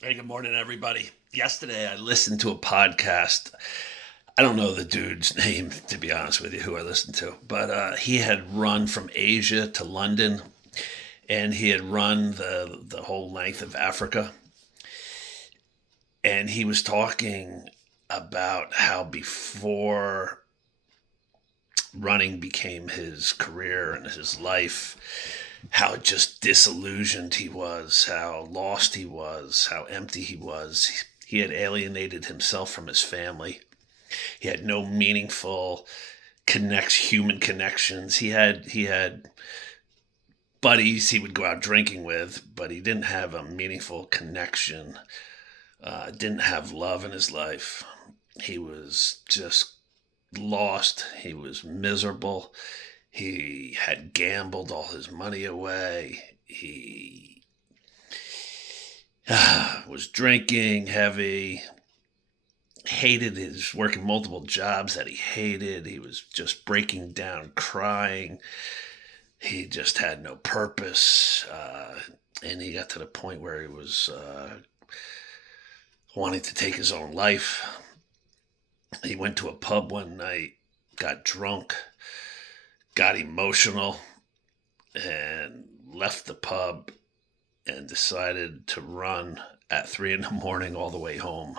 Hey, good morning, everybody. Yesterday, I listened to a podcast. I don't know the dude's name, to be honest with you, who I listened to, but he had run from Asia to London, and he had run the whole length of Africa. And he was talking about how before running became his career and his life, how just disillusioned he was, how lost he was, how empty he was. He had alienated himself from his family. He had no meaningful human connections. He had buddies he would go out drinking with, but he didn't have a meaningful connection. Didn't have love in his life. He was just lost. He was miserable. He had gambled all his money away. He was drinking heavy, hated his working multiple jobs that he hated. He was just breaking down, crying. He just had no purpose. And he got to the point where he was wanting to take his own life. He went to a pub one night, got drunk, got emotional, and left the pub and decided to run at 3 in the morning all the way home,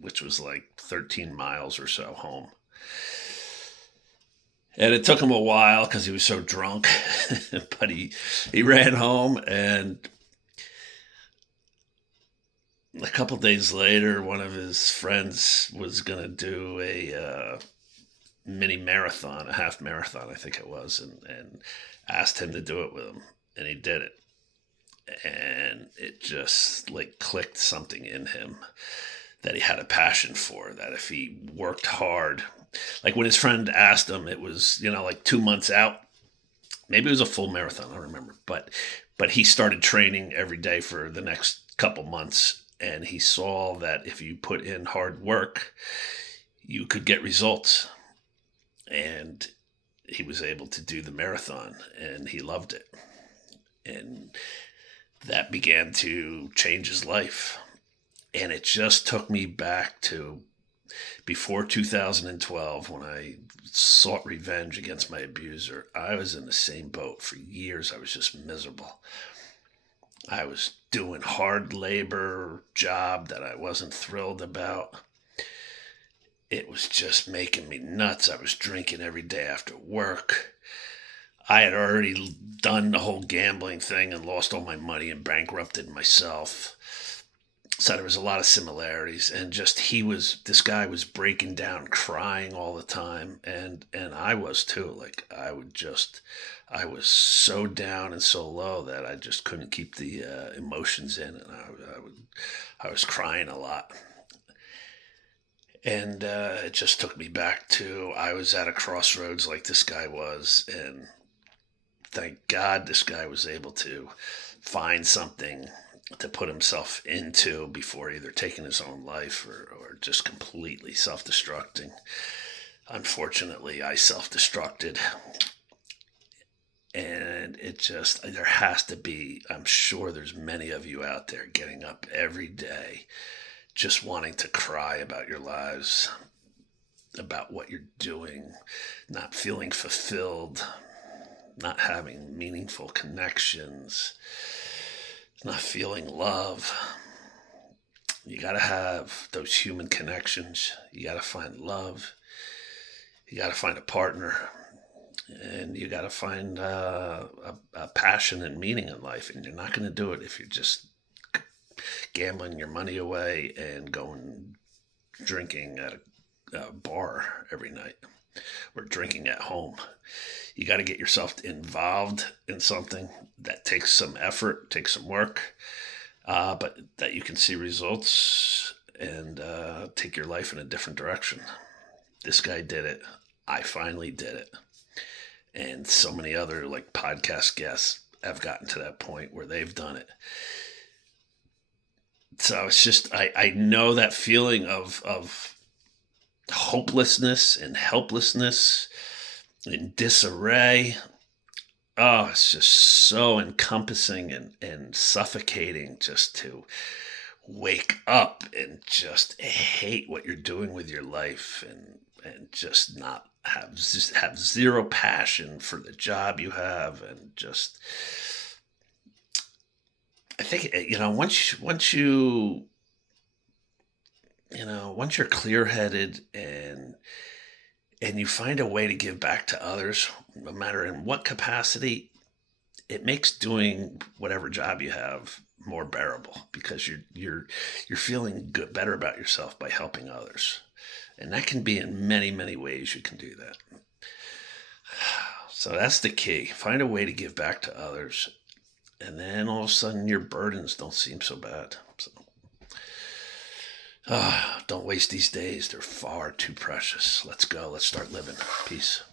which was like 13 miles or so home. And it took him a while because he was so drunk, but he ran home. And a couple days later, one of his friends was going to do a mini marathon, a half marathon, I think it was, and asked him to do it with him. And he did it. And it just like clicked something in him that he had a passion for, that if he worked hard, like when his friend asked him, it was, like 2 months out, maybe it was a full marathon, I don't remember, but he started training every day for the next couple months, and he saw that if you put in hard work, you could get results. And he was able to do the marathon, and he loved it. And that began to change his life. And it just took me back to before 2012 when I sought revenge against my abuser. I was in the same boat for years. I was just miserable. I was doing hard labor job that I wasn't thrilled about. It was just making me nuts. I was drinking every day after work. I had already done the whole gambling thing and lost all my money and bankrupted myself. So there was a lot of similarities, and just this guy was breaking down, crying all the time, and I was too. Like I was so down and so low that I just couldn't keep the emotions in, and I was crying a lot. And it just took me back to I was at a crossroads like this guy was, and thank God this guy was able to find something to put himself into before either taking his own life or just completely self destructing. Unfortunately, I self destructed. And there has to be, I'm sure there's many of you out there getting up every day just wanting to cry about your lives, about what you're doing, not feeling fulfilled, not having meaningful connections, not feeling love. You got to have those human connections. You got to find love. You got to find a partner. And you got to find a passion and meaning in life. And you're not going to do it if you're just gambling your money away and going drinking at a bar every night or drinking at home. You got to get yourself involved in something that takes some effort, takes some work, but that you can see results and take your life in a different direction. This guy did it. I finally did it. And so many other like podcast guests have gotten to that point where they've done it. So it's just I know that feeling of hopelessness and helplessness and disarray. Oh, it's just so encompassing and suffocating just to wake up and just hate what you're doing with your life, and just not have zero passion for the job you have, and just I think once you're clear headed, and you find a way to give back to others, no matter in what capacity, it makes doing whatever job you have more bearable, because you're feeling good, better about yourself by helping others, and that can be in many many ways. You can do that. So that's the key. Find a way to give back to others, and then all of a sudden your burdens don't seem so bad. So, don't waste these days. They're far too precious. Let's go. Let's start living. Peace.